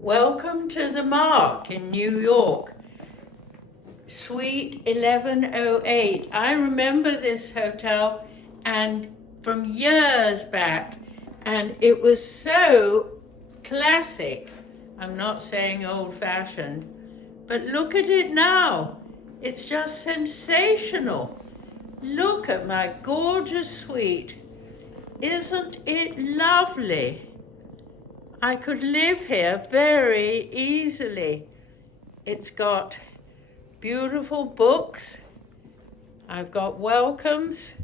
Welcome to the Mark in New York, Suite 1108. I remember this hotel and from years back, and it was so classic. I'm not saying old-fashioned, but look at it now. It's just sensational. Look at my gorgeous suite. Isn't it lovely? I could live here very easily. It's got beautiful books. I've got welcomes,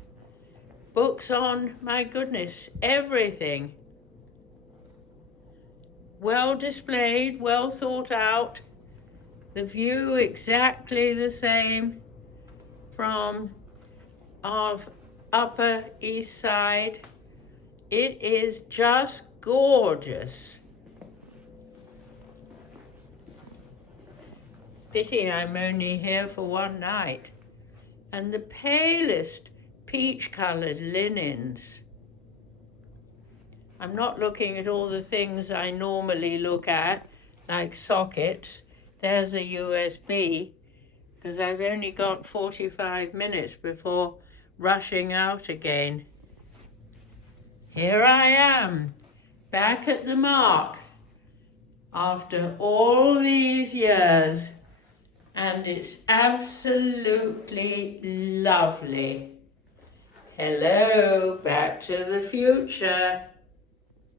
books on, my goodness, everything. Well displayed, well thought out. The view exactly the same from our Upper East Side. It is just gorgeous. Pity I'm only here for one night. And the palest peach-colored linens. I'm not looking at all the things I normally look at, like sockets. There's a USB, because I've only got 45 minutes before rushing out again. Here I am, back at the Mark, after all these years, and it's absolutely lovely. Hello, Back to the Future.